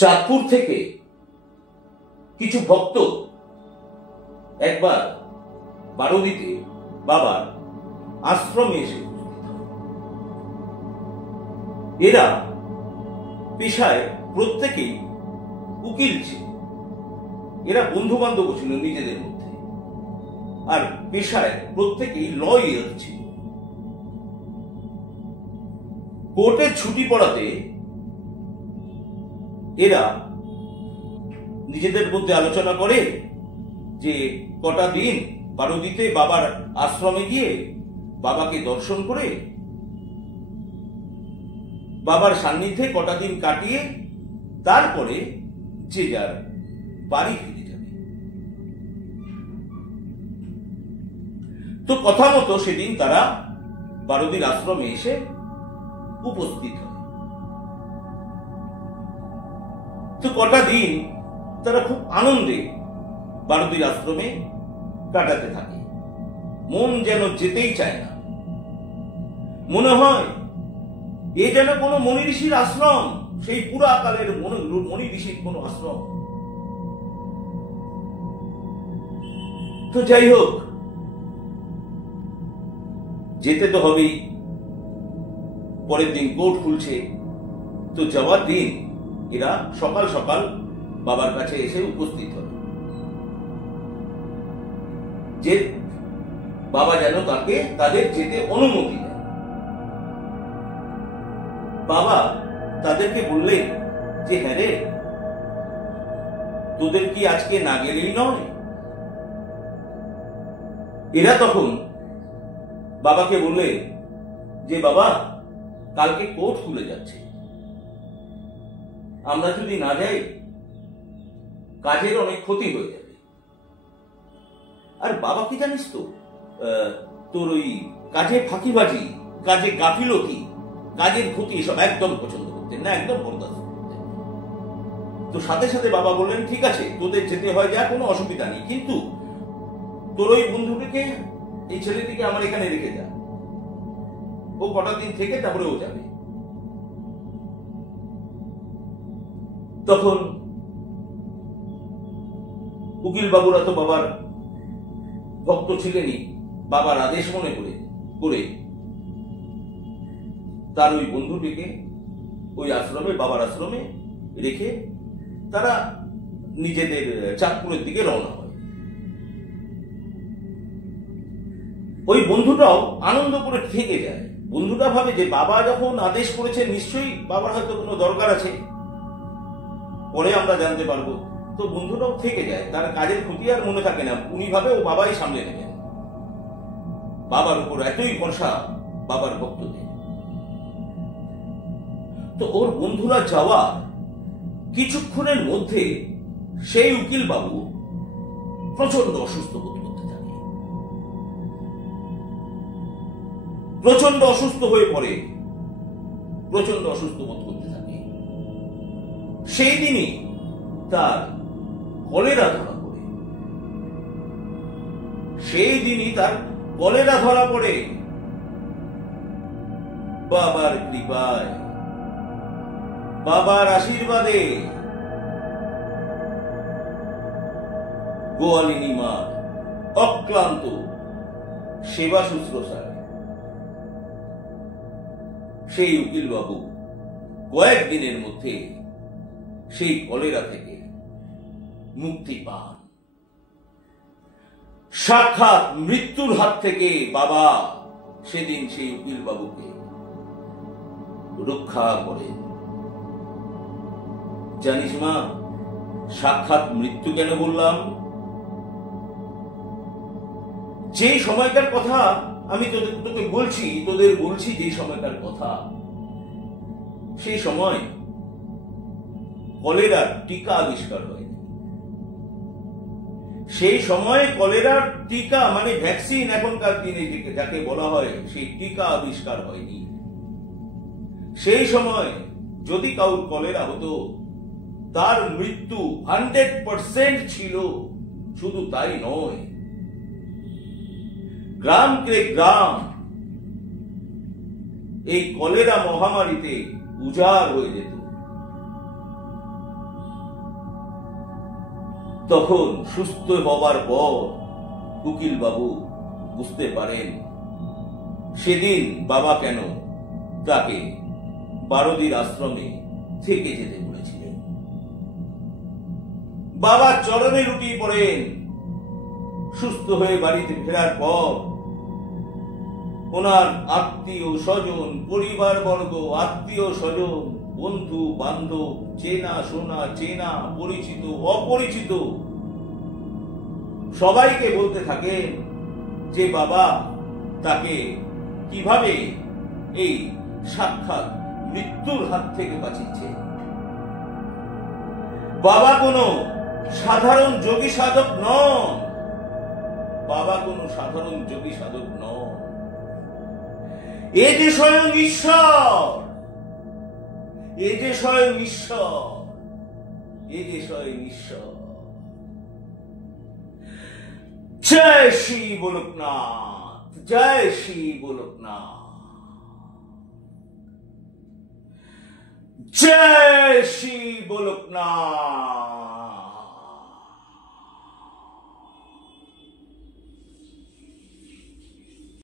চাঁদপুর থেকে কিছু ভক্ত একবার বারোদিতে বাবার আশ্রমে এসে এরা পেশায় প্রত্যেকেই উকিল ছিল। এরা বন্ধু বান্ধব ছিল নিজেদের মধ্যে, আর পেশায় প্রত্যেকেই লয়ার ছিল। কোর্টের ছুটি পড়াতে এরা নিজেদের মধ্যে আলোচনা করে যে কটা দিন বারোদিতে বাবার আশ্রমে গিয়ে বাবাকে দর্শন করে বাবার সান্নিধ্যে কটা দিন কাটিয়ে তারপরে যে যার বাড়ি ফিরে যাবে। তো কথা মতো সেদিন তারা বারোদির আশ্রমে এসে উপস্থিত হয়। তো কটা দিন তারা খুব আনন্দে বারোদির আশ্রমে কাটাতে থাকে। মন যেন যেতেই চায় না, মনে হয় এ যেন কোনো মনি ঋষির আশ্রম, সেই পুরাকালের মনি ঋষির কোন আশ্রম। তো যাই হোক, যেতে তো হবেই। পরের দিন কোর্ট খুলছে, তো যাওয়ার দিন এরা সকাল সকাল বাবার কাছে এসে উপস্থিত হবে যে বাবা যেন তাদের যেতে অনুমতি দেয়। বাবা তাদেরকে বললেন যে হ্যাঁ রে, তোদের কি আজকে না গেলেই নয়? এরা তখন বাবাকে বললেন যে বাবা, কালকে কোর্ট খুলে যাচ্ছে, আমরা যদি না যাই কাজের অনেক ক্ষতি হয়ে যাবে। আর বাবা কি জানিস তো, তোর ওই কাজে ফাঁকিবাজি, কাজে গাফিলতি, কাজের ক্ষতি এসব একদম পছন্দ করতেন না, একদম বরদাস্ত করতেন। তো সাথে সাথে বাবা বললেন ঠিক আছে, তোদের যেতে হয় যা, কোনো অসুবিধা নেই, কিন্তু তোর ওই বন্ধুটিকে, এই ছেলেটিকে আমার এখানে রেখে যা, ও কটা দিন থেকে তারপরে ও যাবে। তখন উকিল বাবুরা তো বাবার ভক্ত ছিলেনই, বাবার আদেশ মনে করে তার ওই বন্ধুটিকে ওই আশ্রমে, বাবার আশ্রমে রেখে তারা নিজেদের চাঁদপুরের দিকে রওনা হয়। ওই বন্ধুটাও আনন্দ করে থেকে যায়। বন্ধুটা ভাবে যে বাবা যখন আদেশ করেছে, নিশ্চয়ই বাবার হয়তো কোনো দরকার আছে, পরে আমরা জানতে পারবো। তো বন্ধুটাও থেকে যায়, তার কাজের ক্ষতি আর মনে থাকে না, উনি ভাবে ও বাবাই সামলে নেবেন। বাবার উপর এতই ভরসা বাবার ভক্তদের। তো ওর বন্ধুরা যাওয়া কিছুক্ষণের মধ্যে সেই উকিল বাবু প্রচন্ড অসুস্থ বোধ করতে থাকে, প্রচন্ড অসুস্থ হয়ে পড়ে, প্রচন্ড অসুস্থ বোধ করতে থাকে। সেই দিনই তার কলেরা ধরা পড়ে, সেই দিনই তার কলেরা ধরা পড়ে। বাবার কৃপায়, বাবার আশীর্বাদে গোয়ালিনী মা অক্লান্ত সেবা শুশ্রূষায় সেই উকিল বাবু কয়েকদিনের মধ্যে সেই কলেরা থেকে মুক্তি পান। সাক্ষাৎ মৃত্যুর হাত থেকে বাবা সেদিন সেই উকিল বাবুকে রক্ষা করেন। জানিস মা, সাক্ষাৎ মৃত্যু কেন বললাম? যে সময়কার কথা আমি তোদের বলছি যে সময়কার কথা, সেই সময় কলেরার টিকা আবিষ্কার হয়নি। সেই সময় কলেরার টিকা মানে ভ্যাকসিন এখনকার দিনে যাকে বলা হয়, সেই টিকা আবিষ্কার হয়নি। সেই সময় যদি কাউর কলেরা হতো, তার মৃত্যু 100% ছিল। শুধু তাই নয়, গ্রাম কে গ্রাম এই কলেরা মহামারীতে উজাড় হয়ে যেত। তখন সুস্থ হবার পর উকিল বাবু বুঝতে পারেন সেদিন বাবা কেন তাকে বারদির আশ্রমে থেকে যেতে বলেছিলেন। বাবা চরণে লুটিয়ে পড়েন। সুস্থ হয়ে বাড়িতে ফেরার পর ওনার আত্মীয় স্বজন, পরিবার বর্গ, আত্মীয় স্বজন, বন্ধু বান্ধব, চেনা শোনা, চেনা পরিচিত অপরিচিত সবাইকে বলতে থাকেন যে বাবা তাকে কিভাবে এই সাক্ষাৎ মৃত্যুর হাত থেকে বাঁচিয়েছে। বাবা কোনো সাধারণ যোগী সাধক নন, বাবা কোনো সাধারণ যোগী সাধক নন, এ যে স্বয়ং ঈশ্বর, এ যে স্বয়ং ঈশ্বর, এ যে স্বয়ং ঈশ্বর। জয় শ্রী গোলকনাথ, জয় শ্রী গোলকনাথ, জয় শ্রী গোলকনাথ।